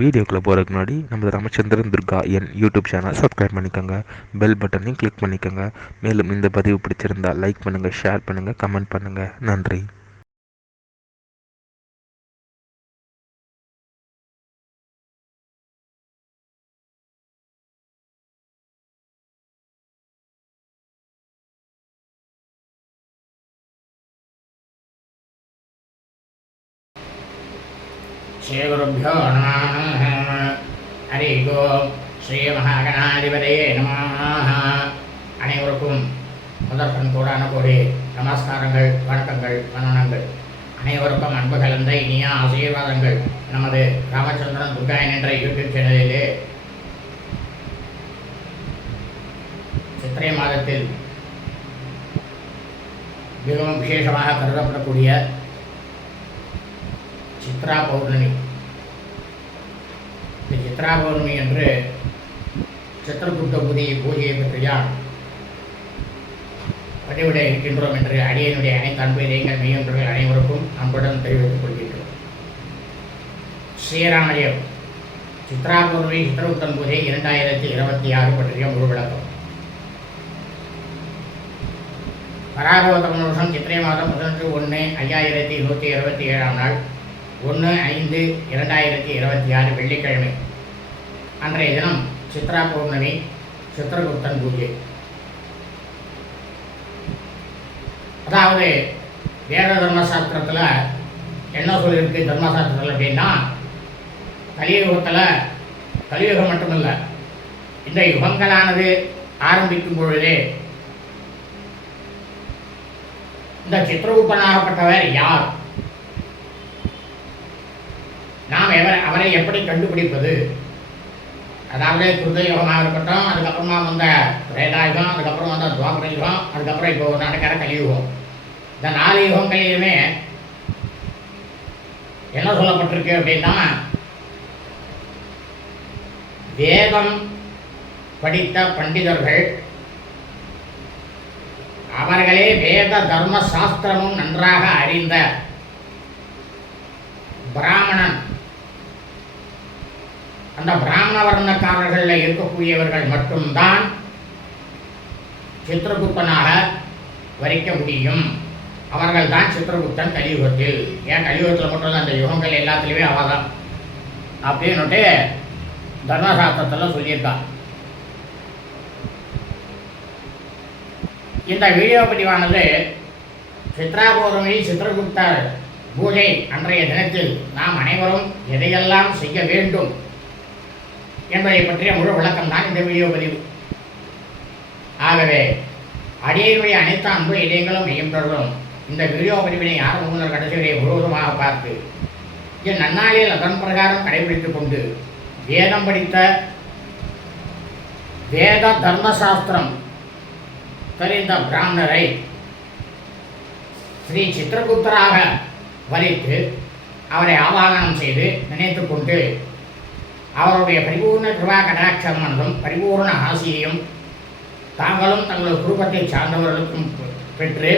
வீடியோக்குள்ளே போகிறதுக்கு முன்னாடி நம்ம ராமச்சந்திரன் துர்கா என் யூடியூப் சேனல் சப்ஸ்கிரைப் பண்ணிக்கோங்க, பெல் பட்டனையும் கிளிக் பண்ணிக்கோங்க. மேலும் இந்த பதிவு பிடிச்சிருந்தால் லைக் பண்ணுங்கள், ஷேர் பண்ணுங்கள், கமெண்ட் பண்ணுங்கள். நன்றி. ஸ்ரீகுருभ्यो நமः. ஹரி ஓம். ஸ்ரீ மகாகணாதிபதியே நமः. அனைவருக்கும் முதற்கண் கூடான கோடி நமஸ்காரங்கள், வணக்கங்கள், வந்தனங்கள். அனைவருக்கும் அன்பு கலந்த இனிய ஆசீர்வாதங்கள். நமது ராமச்சந்திரன் துர்காயன் என்ற யூடியூப் சேனலிலே சித்திரை மாதத்தில் மிகவும் விசேஷமாக கருதப்படக்கூடிய சித்ரா பௌர்ணமி. இந்த சித்ரா பௌர்ணமி என்று சித்திரகுப்த பூஜையை பற்றியால் பதிவிட இருக்கின்றோம் என்று அடியனுடைய அனைத்து அன்பு இதயங்கள் மெய்யொன்றுகள் அனைவருக்கும் அன்புடன் தெரிவித்துக் கொள்கின்றோம். ஸ்ரீராமஜெயம். சித்ரா பௌர்ணமி சித்திரகுப்தன் பூஜை 2026 பற்றிய முழு விளக்கம். பராபவ வருஷம் சித்திரை மாதம் 11/1/1127 நாள் 1/5/2026 வெள்ளிக்கிழமை அன்றைய தினம் சித்ரா பௌர்ணமி, சித்திரகுப்தன் பூஜை. அதாவது வேத தர்மசாஸ்திரத்தில் என்ன சொல்லியிருக்கு தர்மசாஸ்திரத்தில் அப்படின்னா, கலியுகம் மட்டுமல்ல, இந்த யுகங்களானது ஆரம்பிக்கும் பொழுதே இந்த சித்திரகுப்தனாகப்பட்டவர் யார், நாம் அவரை எப்படி கண்டுபிடிப்பது, அதாவது கிருதயுகமாக இருக்கட்டும், அதுக்கப்புறமா வந்த திரேதாயுகம், அதுக்கப்புறம் வந்த துவாபர யுகம், அதுக்கப்புறம் இப்போ நடக்கிற கலியுகம். இந்த 4 யுகங்களிலுமே என்ன சொல்லப்பட்டிருக்கு அப்படின்னா, வேதம் படித்த பண்டிதர்கள், அவர்களே வேத தர்ம சாஸ்திரமும் நன்றாக அறிந்த பிராமணன், அந்த பிராமண வர்ணக்காரர்களில் இருக்கக்கூடியவர்கள் மட்டும்தான் சித்திரகுப்தனாக வரிக்க முடியும். அவர்கள் தான் சித்திரகுப்தன் கலியுகத்தில். ஏன் கலியுகத்தில் மட்டும் அந்த யுகங்கள் எல்லாத்துலேயுமே அவதான் அப்படின்னுட்டு தர்மசாஸ்திரத்தில் சொல்லியிருக்கான். இந்த வீடியோ பதிவானது சித்ரா பௌர்ணமி சித்திரகுப்த பூஜை அன்றைய தினத்தில் நாம் அனைவரும் எதையெல்லாம் செய்ய வேண்டும் என்பதை பற்றிய முழு விளக்கம் தான் இந்த வீடியோ பதிவு. ஆகவே அடியனுடைய அனைத்து அன்பு இதயங்களும் மெய்யொன்றுகளும் இந்த வீடியோ பதிவினை ஆரம்ப முதல் கடைசி வரை முழுவதுமாக பார்த்து என் நன்னாளில் அதன் பிரகாரம் கடைபிடித்துக் கொண்டு வேதம் படித்த வேத தர்மசாஸ்திரம் தெரிந்த பிராமணரை ஸ்ரீ சித்திரகுப்தராக வரித்து அவரை ஆவாகனம் செய்து நினைத்து கொண்டு அவருடைய பரிபூர்ண கிருபா கடாட்சமானதும் பரிபூர்ண ஆசியையும் தாங்களும் தங்கள் குடும்பத்தை சார்ந்தவர்களுக்கும் பெற்று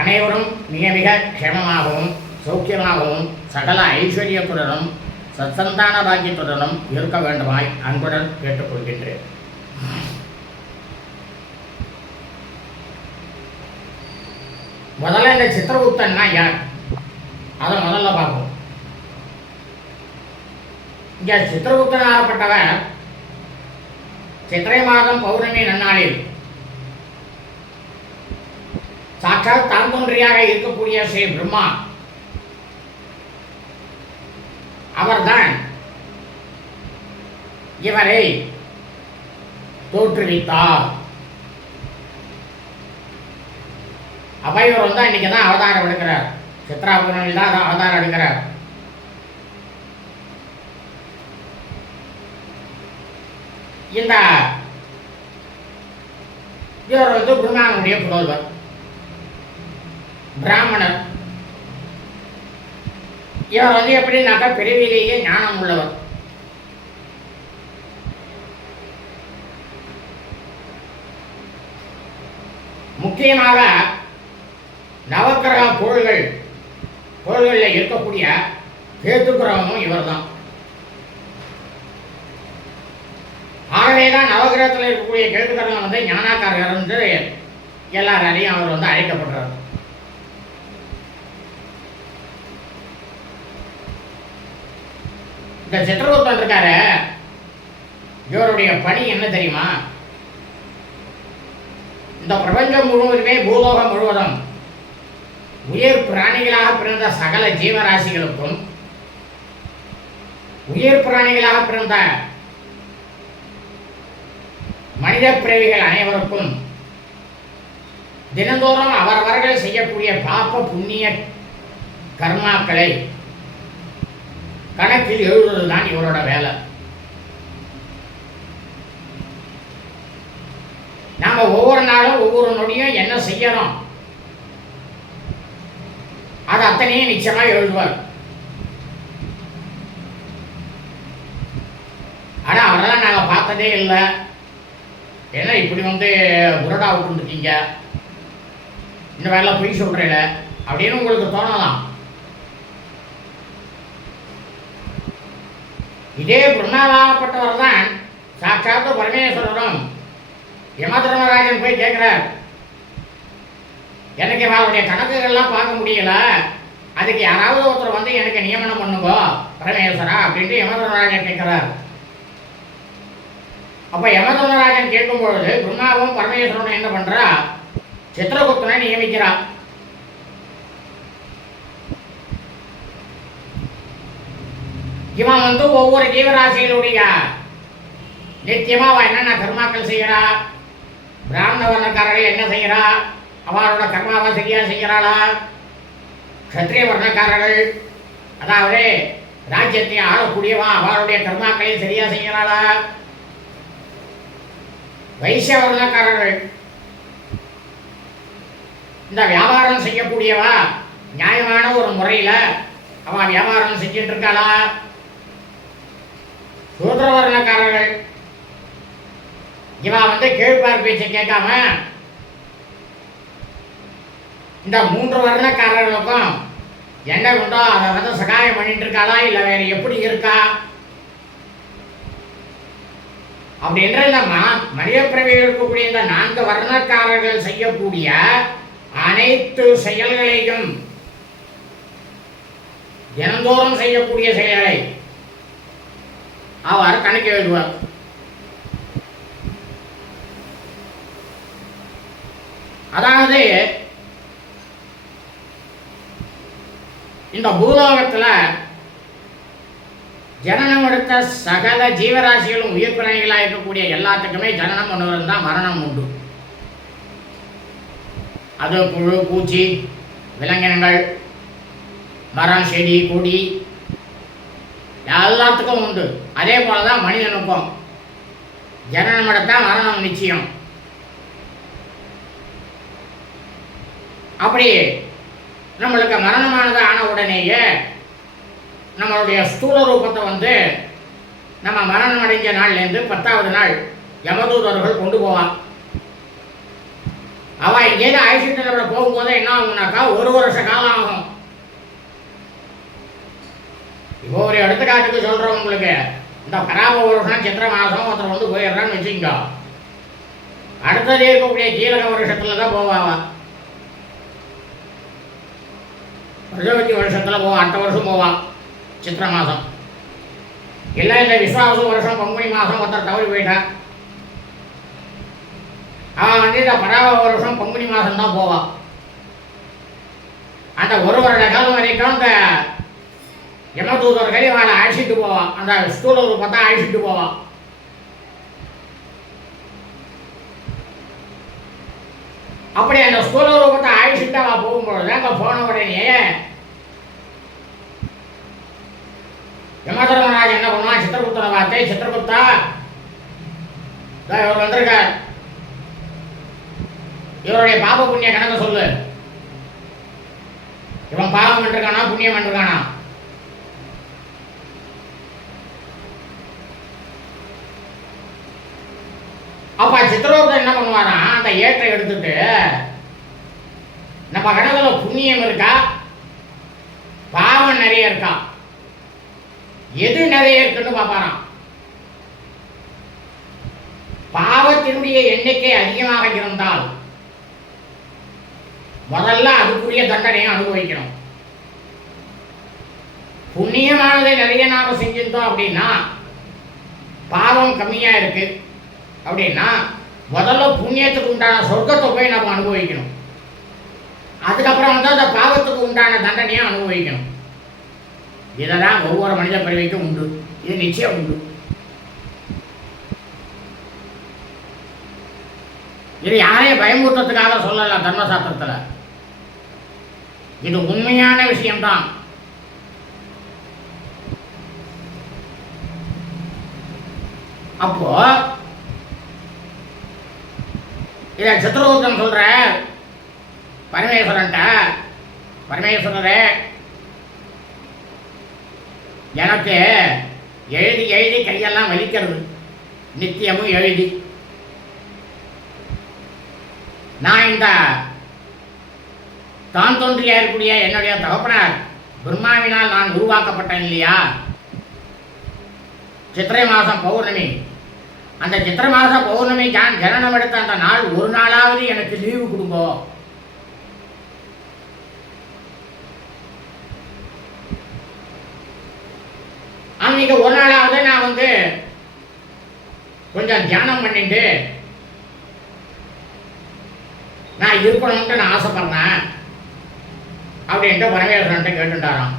அனைவரும் மிக மிக க்ஷேமமாகவும் சௌக்கியமாகவும் சகல ஐஸ்வர்யத்துடனும் சத்சந்தான பாக்கியத்துடனும் இருக்க வேண்டுமாய் அன்புடன் கேட்டுக்கொள்கின்றேன். முதல்ல இந்த சித்திரகுப்தன்னா யார், அதை முதல்ல பார்ப்போம். இங்கே சித்திரகுப்தனாகப்பட்டவர் சித்திரை மாதம் பௌர்ணமி நன்னாளில் சாட்சாத் தான் தோன்றியாக இருக்கக்கூடிய ஸ்ரீ பிரம்மா அவர்தான் இவரை தோற்றுவித்தார். அபைவர் இன்னைக்கு தான் அவதாரம் எடுக்கிறார். சித்ரா பௌர்ணமியில் தான் அவதாரம் எடுக்கிறார். இந்த இவர் பிரம்மாவுடைய புதல்வர், பிராமணர். இவர் எப்படின்னாக்கா பிறவிலேயே ஞானம் உள்ளவர். முக்கியமாக நவக்கிரக கோள்களில் இருக்கக்கூடிய கேத்து கிரகமும் இவர் தான். அவரே தான் நவகிரகத்தில் இருக்கக்கூடிய கேள்விக்காரன் வந்து ஞானாக்காரர் என்று எல்லாராலையும் அவர் வந்து அழைக்கப்படுறார். இந்த சித்திரகுப்தன் இருக்காரு, இவருடைய பணி என்ன தெரியுமா? இந்த பிரபஞ்சம் முழுவதுமே, பூலோகம் முழுவதும் உயிர் பிராணிகளாக பிறந்த சகல ஜீவராசிகளுக்கும், உயிர் பிராணிகளாக பிறந்த மனித பிறவிகள் அனைவருக்கும் தினந்தோறும் அவரவர்கள் செய்யக்கூடிய பாப்ப புண்ணிய கர்மாக்களை கணக்கில் எழுதுவதுதான் இவரோட வேலை. நாம ஒவ்வொரு நாளும் ஒவ்வொரு நொடியும் என்ன செய்யறோம் அது அத்தனையும் நிச்சயமா எழுதுவார். ஆனா அவரெல்லாம் நாங்க பார்த்ததே இல்லை, ஏன்னா இப்படி வந்து புரடா விட்டுருக்கீங்க, இந்த மாதிரிலாம் பொய் சொல்றீங்க அப்படின்னு உங்களுக்கு தோணலாம். இதே பிரம்மாவாகப்பட்டவர் தான் சாட்சாத்து பரமேஸ்வரரும் யமதர்மராஜன் போய் கேட்கிறார், எனக்கு அவருடைய கணக்குகள்லாம் பார்க்க முடியல, அதுக்கு யாராவது ஒருத்தர் வந்து எனக்கு நியமனம் பண்ணுங்க பரமேஸ்வரா அப்படின்ட்டு யமதர்மராஜன் கேட்கிறார். அப்ப யமதர்மராஜன் கேட்கும் பொழுது பிரம்மாவும் பரமேஸ்வரனும் என்ன பண்றா, சித்திரகுப்தனை நியமிக்கிறா. இவன் வந்து ஒவ்வொரு ஜீவராசிகளுடைய நித்தியமா அவன் என்னென்ன கர்மாக்கள் செய்யறா, பிராமண வர்ணக்காரர்கள் என்ன செய்யறா, அவளோட கர்மாவை சரியா செய்யறாளா, கத்திரிய வர்ணக்காரர்கள் அதாவது ராஜ்யத்தை ஆளக்கூடியவா அவளுடைய கர்மாக்களை சரியா செய்யறாளா, வைசிய வர்ணக்காரர்கள் இந்த வியாபாரம் செய்யக்கூடியவா நியாயமான ஒரு முறையில அவன் வியாபாரம் செஞ்சுட்டு இருக்காளா, சூத்திரவர்ணக்காரர்கள் இவன் வந்து கேழ்பார் பேச்சை கேட்காம இந்த 3 வர்ணக்காரர்களுக்கும் என்ன உண்டோ அதை வந்து சகாயம் பண்ணிட்டு இருக்காளா இல்ல வேற எப்படி இருக்கா அப்படின்ற இந்த மனித பிறவியில் இருக்கக்கூடிய இந்த 4 வர்ணக்காரர்கள் செய்யக்கூடிய அனைத்து செயல்களையும் தினந்தோறும் செய்யக்கூடிய செயல்களை அவர் கணக்கு எழுதுவார். அதாவது இந்த பூலோகத்தில் ஜனனம் எடுத்த சகல ஜீவராசிகளும் உயிர் பிராணிகளாக இருக்கக்கூடிய எல்லாத்துக்குமே ஜனனம் ஒன்று இருந்தால் மரணம் உண்டு. அது புழு பூச்சி விலங்கினங்கள் மரம் செடி கொடி எல்லாத்துக்கும் உண்டு. அதே போலதான் மனிதனுக்கும் ஜனனம் எடுத்தால் மரணம் நிச்சயம். அப்படி நம்மளுக்கு மரணமானது ஆன உடனேயே நம்மளுடைய ஸ்தூல ரூபத்தை வந்து நம்ம மரணம் அடைஞ்ச நாள்லேருந்து 10வது நாள் யமதூதர்கள் கொண்டு போவான். அவன் இங்கேருந்து ஆயுஷத்தில் போகும்போது என்ன ஆகும்னாக்கா 1 வருஷ காலம் ஆகும். இப்போ ஒரு எடுத்துக்காட்டுக்கு சொல்கிறோம், உங்களுக்கு இந்த பராப வருஷம் சித்திர மாதம் ஒருத்தர் வந்து போயிடுறான்னு வச்சுக்கோ, அடுத்தது இருக்கக்கூடிய கீழக வருஷத்துல தான் போவான். பிரஜபதி வருஷத்தில் போவான், அடுத்த வருஷம் போவான் சித்திர மாதம். இல்லை இந்த விஸ்வாச வருஷம் பங்குனி மாதம் ஒருத்தர் தவறி போயிட்டான், அவன் வந்து இந்த பராப வருஷம் பங்குனி மாதம் தான் போவான். அந்த 1 வருட காலம் வரைக்கும் இந்த யமதூதர்கள் அவளை அழைச்சிட்டு போவான், அந்த ஸ்தூல ரூபத்தை அழைச்சிட்டு போவான். அப்படி அந்த ஸ்தூல ரூபத்தை அழைச்சிட்டு அவள் போகும்பொழுது அங்கே போன உடனே யமதர்மராஜ் என்ன பண்ணுவான், சித்திரகுப்தனை பார்த்து, சித்திரகுப்தா இவர் வந்திருக்கார், இவருடைய பாப புண்ணிய கணக்கு சொல்லு, இவன் பாவம் பண்ணிருக்கானா புண்ணியம் பண்ணிருக்கானா. அப்ப சித்திரகுப்தன் என்ன பண்ணுவானா, அந்த ஏற்றை எடுத்துட்டு நம்ம கணக்குல புண்ணியம் இருக்கா பாவம் நிறைய இருக்கா எது நிறைய இருக்குன்னு பார்ப்பாராம். பாவத்தினுடைய எண்ணிக்கை அதிகமாக இருந்தால் முதல்ல அதுக்குரிய தண்டனையை அனுபவிக்கணும். புண்ணியமானதை நிறைய நாம செஞ்சிருந்தோம் அப்படின்னா, பாவம் கம்மியா இருக்கு அப்படின்னா, முதல்ல புண்ணியத்துக்கு உண்டான சொர்க்கத்தை போய் நம்ம அனுபவிக்கணும். அதுக்கப்புறம் வந்து அந்த பாவத்துக்கு உண்டான தண்டனையை அனுபவிக்கணும். இதெல்லாம் ஒவ்வொரு மனித பிறவிக்கும் உண்டு. இது நிச்சயம் உண்டு. இது யாரையும் பயமுறுத்தத்துக்காக சொல்லல தர்மசாஸ்திரத்துல. இது உண்மையான விஷயம்தான். அப்போ இத சித்ரகுப்தன் சொல்ற பரமேஸ்வரன்ட்ட, பரமேஸ்வரரே, எனக்கு எழுதி எழுதி கையெல்லாம் வலிக்கிறது, நித்தியமும் எழுதி. நான் இந்த தான் தோன்றியா இருக்கக்கூடிய என்னுடைய தகப்பனார் பிரம்மாவினால் நான் உருவாக்கப்பட்டேன் இல்லையா? சித்திரை மாதம் பௌர்ணமி, அந்த சித்திரை மாதம் பௌர்ணமி ஜனனம் எடுத்த அந்த நாள் ஒரு நாளாவது எனக்கு லீவு கொடுங்கோ. அன்னைக்கு ஒரு நாளாவது நான் வந்து கொஞ்சம் தியானம் பண்ணிட்டு நான் இருக்கணும்ட்டு நான் ஆசைப்படுறேன் அப்படின்ட்டு பரமேஸ்வரன்ட்ட கேட்டுட்டாராம்.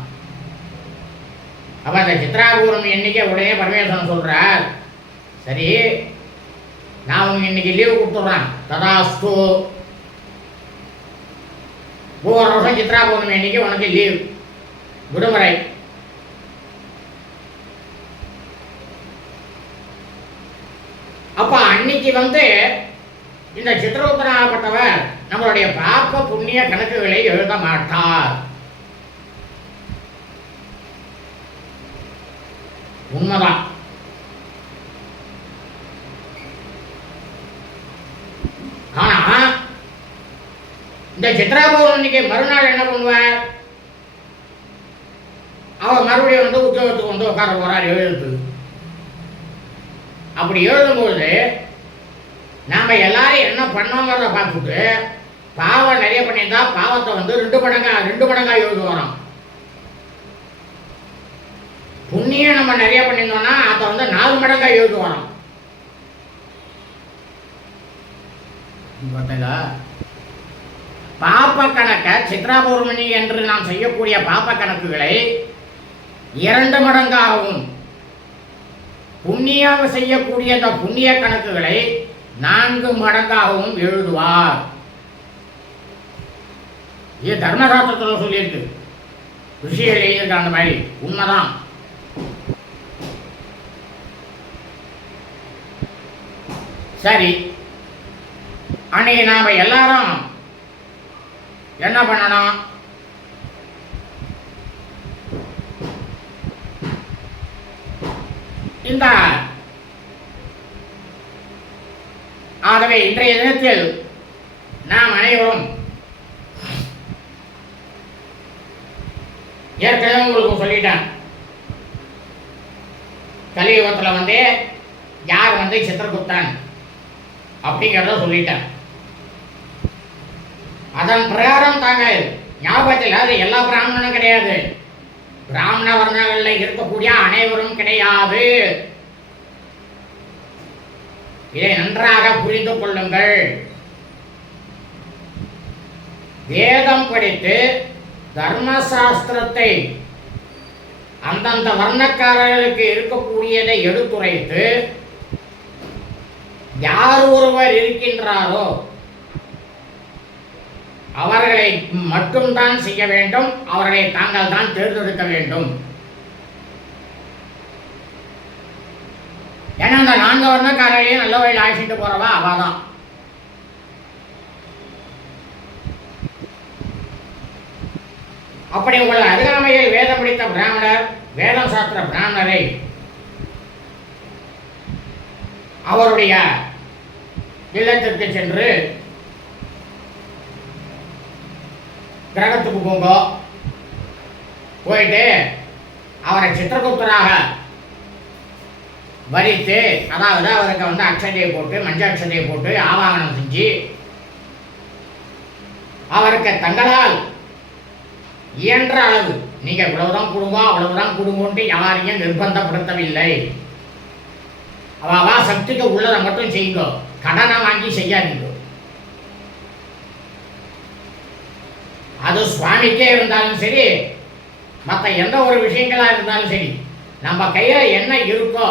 அப்ப அந்த சித்ரா பௌர்ணமி என்னைக்கு உடனே பரமேஸ்வரன் சொல்றார், சரி நான் உங்க இன்னைக்கு லீவு கொடுத்துட்றேன், ததாஸ்து. ஒவ்வொரு வருஷம் சித்ரா பௌர்ணமி அன்னைக்கு உனக்கு லீவ், விடுமுறை. அப்ப அன்னைக்கு வந்து இந்த சித்திரகுப்தனாகப்பட்டவர் நம்மளுடைய பாப்ப புண்ணிய கணக்குகளை எழுத மாட்டார். உண்மைதான். ஆனா இந்த சித்ரா பௌர்ணமிக்கு மறுநாள் என்ன பண்ணுவார்? அவர் மறுபடியும் வந்து உத்தியோகத்துக்கு வந்து உட்கார போறார் எழுதுறது. அப்படி எழுதும்போது நாம எல்லாரும் என்ன பண்ணோங்கிறத பார்த்துட்டு, பாவம் நிறைய பண்ணியிருந்தா பாவத்தை வந்து ரெண்டு மடங்கா எழுது வரோம். புண்ணியம் நம்ம நிறைய பண்ணியிருந்தோம்னா அதை வந்து 4 மடங்கா எழுது வரோம். பாப்ப கணக்க சித்ரா பௌர்ணமி என்று நாம் செய்யக்கூடிய பாப்ப கணக்குகளை 2 மடங்காகவும், புண்ணியம் செய்யக்கூடிய அந்த புண்ணிய கணக்குகளை 4 மடங்காகவும் எழுதுவார். இது தர்மசாஸ்திரத்தில் சொல்லியிருக்கு, ரிஷிகள் எழுதியிருக்க அந்த மாதிரி. உண்மைதான். சரி, அன்னைக்கு நாம எல்லாரும் என்ன பண்ணணும்? இந்த ஆகவே இன்றைய தினத்தில் நாம் அனைவரும் ஏற்கனவே உங்களுக்கு சொல்லிட்டேன், கலியுகத்தில் வந்து யார் வந்து சித்திரகுப்தன் அப்படிங்கிறத சொல்லிட்டேன். அதன் பிரகாரம் தாங்க ஞாபகத்தில், அது எல்லா பிராமணனும் கிடையாது, பிராமண வர்ணங்களில் இருக்கக்கூடிய அனைவரும் கிடையாது. இதை நன்றாக புரிந்து கொள்ளுங்கள். வேதம் படித்து தர்மசாஸ்திரத்தை அந்தந்த வர்ணக்காரர்களுக்கு இருக்கக்கூடியதை எடுத்துரைத்து யார் ஒருவர் இருக்கின்றாரோ அவர்களை மட்டும்தான் செய்ய வேண்டும், அவர்களை தாங்கள் தான் தேர்ந்தெடுக்க வேண்டும். ஏன்னா அந்த 4 வர்ணக்காரர்களையும் நல்ல வழியில் அழைச்சிட்டு போறவா அவாதான். அப்படி உங்கள் அருகாமையில் வேதம் படித்த பிராமணர், வேதம் சாஸ்திர பிராமணரை அவருடைய இல்லத்திற்கு சென்று கிரகத்துக்கு போங்க, போயிட்டு அவரை சித்திரகுப்தராக வரித்து, அதாவது அவருக்கு வந்து அக்ஷதையை போட்டு மஞ்சள் அக்ஷதையை போட்டு ஆவாகனம் செஞ்சு அவருக்கு தங்களால் இயன்ற அளவு நீங்க இவ்வளவுதான் கொடுங்க அவ்வளவுதான் கொடுங்கன்ட்டு யாரையும் நிர்பந்தப்படுத்தவில்லை. அவா சக்திக்கு உள்ளதை மட்டும் செய்யுங்க, கடனை வாங்கி செய்யாதீங்க. அது சுவாமிக்கே இருந்தாலும் சரி, மற்ற எந்த ஒரு விஷயங்களா இருந்தாலும் சரி, நம்ம கையில என்ன இருக்கோ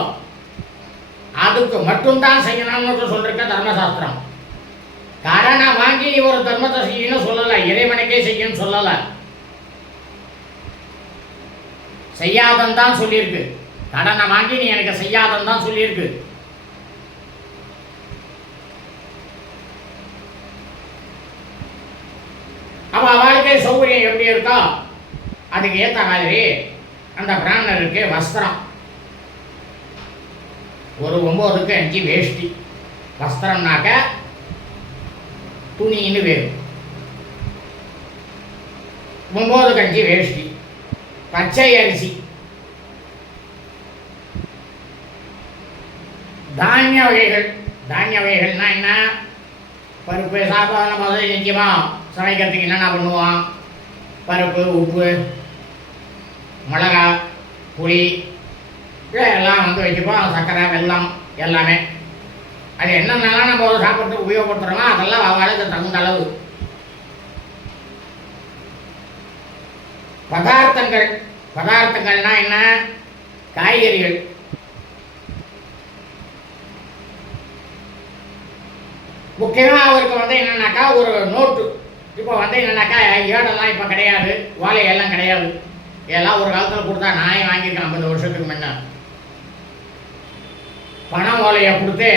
அதுக்கு மட்டும்தான் செய்யணும்னு சொல்லிருக்க தர்மசாஸ்திரம். கடனை வாங்கி நீ ஒரு தர்மத்தை செய்யணும் சொல்லல, இறைவனுக்கே செய்யணும் சொல்லல, செய்யாதன் தான் சொல்லியிருக்கு. கடனை வாங்கி நீ எனக்கு செய்யாதன் தான் சொல்லியிருக்கு. அப்ப வாழ்க்கை சௌகரியம் எப்படி இருக்கோ அதுக்கு ஏற்ற மாதிரி அந்த பிராமணருக்கு வஸ்திரம் ஒரு 9க்கு 5 வேஷ்டி. வஸ்திரம்னாக்க துணின்னு வேறு. 9க்கு 5 வேஷ்டி, பச்சை அரிசி, தானிய வகைகள். தானிய வகைகள்னா என்ன? பருப்பு சாப்பாடு முதல்ல நிற்குமா சமைக்கிறதுக்கு என்னென்ன பண்ணுவோம்? பருப்பு, உப்பு, மிளகா, புளி எல்லாம் வந்து வச்சுப்போம். சர்க்கரை, வெல்லம் எல்லாமே. அது என்னென்னலாம் நம்ம ஒரு சாப்பிட்றதுக்கு உபயோகப்படுத்துகிறோமோ அதெல்லாம் அவளுக்கு தகுந்த அளவு. பதார்த்தங்கள். பதார்த்தங்கள்னா என்ன? காய்கறிகள். முக்கியமாக அவருக்கு வந்து என்னன்னாக்கா ஒரு நோட்டு. இப்போ வந்து என்னன்னாக்கா ஏடெல்லாம் இப்போ கிடையாது, வாழையெல்லாம் கிடையாது. இதெல்லாம் ஒரு காலத்தில் கொடுத்தா நானே வாங்கியிருக்கேன் 50 வருஷத்துக்கு முன்ன. பணம் ஓலையை கொடுத்து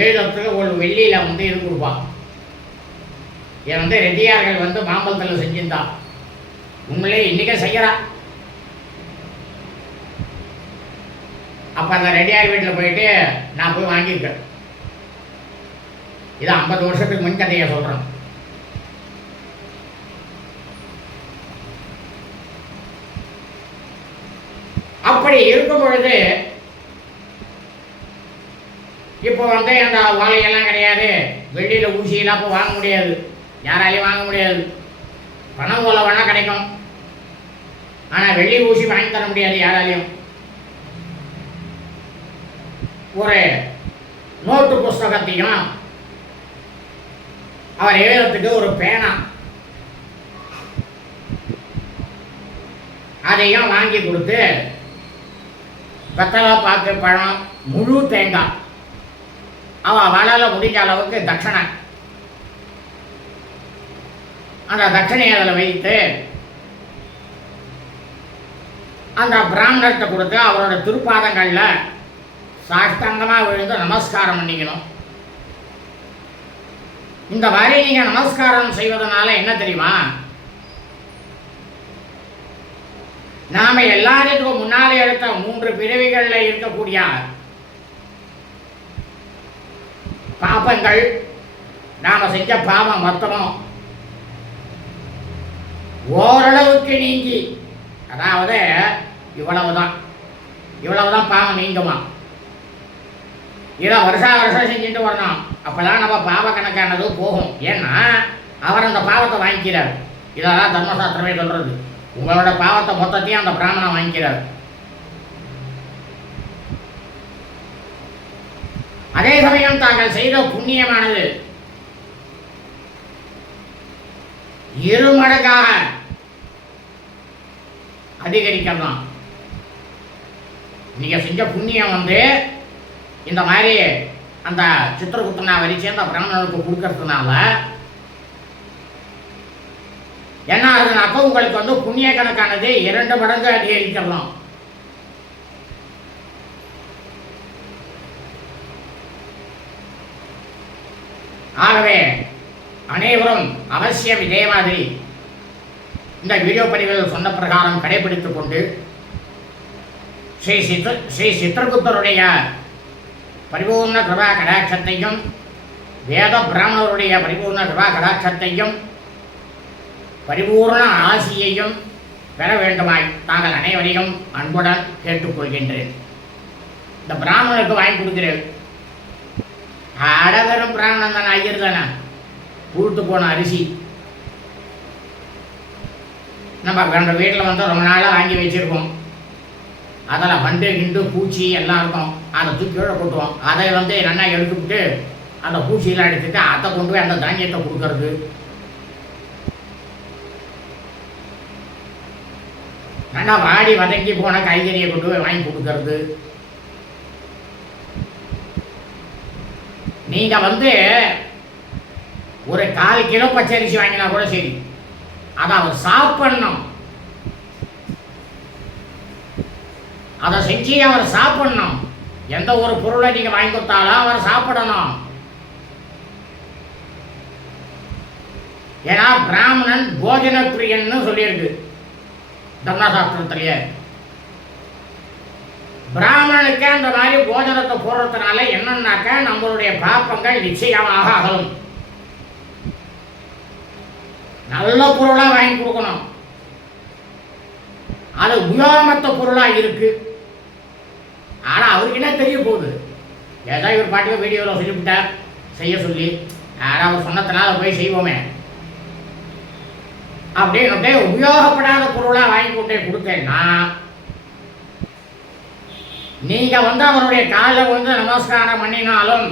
எழுதுறதுக்கு ஒரு வெள்ளியில் வந்து இது கொடுப்பான். இதை வந்து ரெட்டியார்கள் வந்து மாம்பழத்தில் செஞ்சிருந்தா உண்மையிலே இன்றைக்கே செய்கிறா. அப்போ அந்த ரெட்டியார் வீட்டில் போயிட்டு நான் போய் வாங்கியிருக்கேன். இதை 50 வருஷத்துக்கு முன் கதையை சொல்கிறேன். அப்படி இருக்கும் பொழுது இப்போ வந்து அந்த வாழையெல்லாம் கிடையாது, வெள்ளியில் ஊசியெல்லாம் இப்போ வாங்க முடியாது, யாராலையும் வாங்க முடியாது. பணம் ஓலை வேணால் கிடைக்கும், ஆனால் வெள்ளி ஊசி வாங்கி தர முடியாது யாராலையும். ஒரு நோட்டு புஸ்தகத்தையும் அவர் எழுதுறதுக்கு ஒரு பேனா அதையும் வாங்கி கொடுத்து வெத்தலை, பாக்கு, பழம், முழு தேங்காய் அவள் வளர முடிஞ்ச அளவுக்கு தட்சணை, அந்த தட்சணையை அதில் வைத்து அந்த பிராமணர்கிட்ட கொடுத்து அவரோட திருப்பாதங்களில் சாஷ்டாங்கமாக விழுந்து நமஸ்காரம் பண்ணிக்கணும். இந்த மாதிரி நீங்கள் நமஸ்காரம் செய்வதனால என்ன தெரியுமா? நாம எல்லாருக்கும் முன்னாலே எடுத்த 3 பிறவிகளில் இருக்கக்கூடிய பாபங்கள், நாம செஞ்ச பாவம் மொத்தமும் ஓரளவுக்கு நீங்கி, அதாவது இவ்வளவுதான் பாவம் நீங்குமா. இதை வருஷம் செஞ்சுட்டு வரணும். அப்போதான் நம்ம பாவ கணக்கானது போகும். ஏன்னா அவர் அந்த பாவத்தை வாங்கிக்கிறார். இதெல்லாம் தர்மசாஸ்திரமே சொல்றது. உங்களோட பாவத்தை மொத்தத்தையும் அந்த பிராமணன் வாங்கிக்கிறார். அதே சமயம் தாங்கள் செய்த புண்ணியமானது 2 மடங்காக அதிகரிக்கலாம். நீங்க செஞ்ச புண்ணியம் வந்து இந்த மாதிரி அந்த சித்திரகுப்தனா வரிச்சு அந்த பிராமணனுக்கு கொடுக்கறதுனால என்ன ஆகுதுனாக்கா உங்களுக்கு வந்து புண்ணிய கணக்கானது 2 மடங்கு அதிகரிக்கலாம். ஆகவே அனைவரும் அவசியம் இதே மாதிரி இந்த வீடியோ பதிவில் சொன்ன பிரகாரம் கடைபிடித்துக் கொண்டு ஸ்ரீ சித்திரகுப்தருடைய பரிபூர்ண கிருபா கடாட்சத்தையும் வேத பிராமணருடைய பரிபூர்ண கிருபா கடாட்சத்தையும் பரிபூர்ண ஆசியையும் பெற வேண்டுமாய் தாங்கள் அனைவரையும் அன்புடன் கேட்டுக்கொள்கின்றேன். இந்த பிராமணனுக்கு வாங்கி கொடுக்குறேன். அடவரும் பிராமணன் தானே, ஐயர் தானே, பூத்து போன அரிசி நம்ம ரெண்டு வீட்டில் வந்து ரொம்ப நாளாக வாங்கி வச்சுருக்கோம். அதில் வண்டு கிண்டு பூச்சி எல்லாம் இருக்கும். அதை தூக்கி கீழே கொட்டுவோம். அதை வந்து நல்லா எடுத்துக்கிட்டு அந்த பூச்சியெல்லாம் எடுத்துட்டு அதை கொண்டு போய் அந்த தானியத்தை கொடுக்கறது. நல்லா வாடி வதங்கி போன காய்கறியை கொண்டு போய் வாங்கி கொடுக்கறது. நீங்கள் வந்து ஒரு 1/4 கிலோ பச்சரிசி வாங்கினா கூட சரி, அதை அவர் சாப்பிடணும். அதை செஞ்சு அவர் சாப்பிடணும். எந்த ஒரு பொருளை நீங்கள் வாங்கி கொடுத்தாலும் அவர் சாப்பிடணும். ஏன்னா பிராமணன் போஜன பிரியன்னு சொல்லியிருக்கு தர்மசாஸ்திரத்திலேயே. பிராமணனுக்கு அந்த மாதிரி போஜனத்தை போடுறதுனால என்னன்னாக்க நம்மளுடைய பாப்பங்கள் நிச்சயமாக அகலும். நல்ல பொருளாக வாங்கி கொடுக்கணும். அது உபயோகமற்ற பொருளாக இருக்கு. ஆனால் அவருக்கு என்ன தெரிய போகுது, ஏதோ இவர் பாட்டுக்கு வீடியோவில் சொல்லிவிட்டார் செய்ய சொல்லி, யாராவது சொன்னதுனால போய் செய்வோமே அப்படின்னு உபயோகப்படாத பொருளாக வாங்கி கொண்டே கொடுத்தேன்னா நீங்கள் வந்து அவருடைய காலை வந்து நமஸ்காரம் பண்ணினாலும்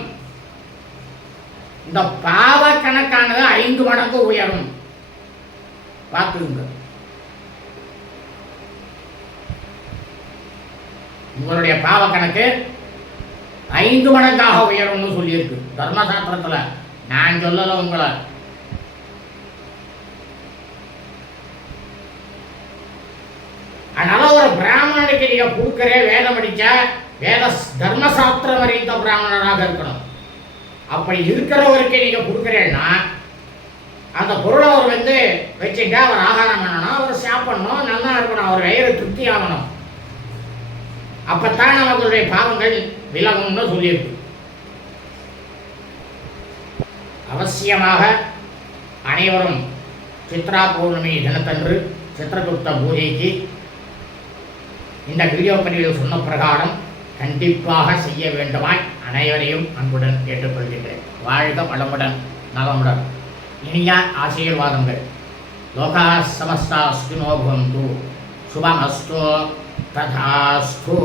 இந்த பாவ கணக்கானது 5 மடங்கு உயரும். பார்த்துங்க, உங்களுடைய பாவ கணக்கு 5 மடங்காக உயரும்னு சொல்லியிருக்கு தர்மசாஸ்திரத்தில். நான் சொல்லலை உங்களை. அதனால ஒரு பிராமணனுக்கு நீங்க கொடுக்கிற வேதம் படிச்ச வேத தர்மசாஸ்திரம் அறிந்த பிராமணனாக இருக்கணும். அப்படி இருக்கிறவருக்கு நீங்க கொடுக்குறேன்னா அந்த பொருளை அவர் வந்து வச்சுட்டு அவர் ஆகாரம் பண்ணணும், அவர் சாப்பிடணும், நல்லா இருக்கணும், அவர் வயிறு திருப்தி ஆகணும். அப்பத்தான் அவர்களுடைய பாவங்கள் விலகும்னு சொல்லியிருக்கு. அவசியமாக அனைவரும் சித்ரா பௌர்ணமி தினத்தன்று சித்திரகுப்த பூஜைக்கு இந்த வீடியோ பதிவில் சொன்ன பிரகாரம் கண்டிப்பாக செய்ய வேண்டுமாய் அனைவரையும் அன்புடன் கேட்டுக்கொள்கின்றேன். வாழ்க வளமுடன் நலமுடன். இனிய ஆசீர்வாதங்கள். லோகா சமஸ்தா சுகினோ பவந்து. சுபமஸ்து. ததாஸ்து.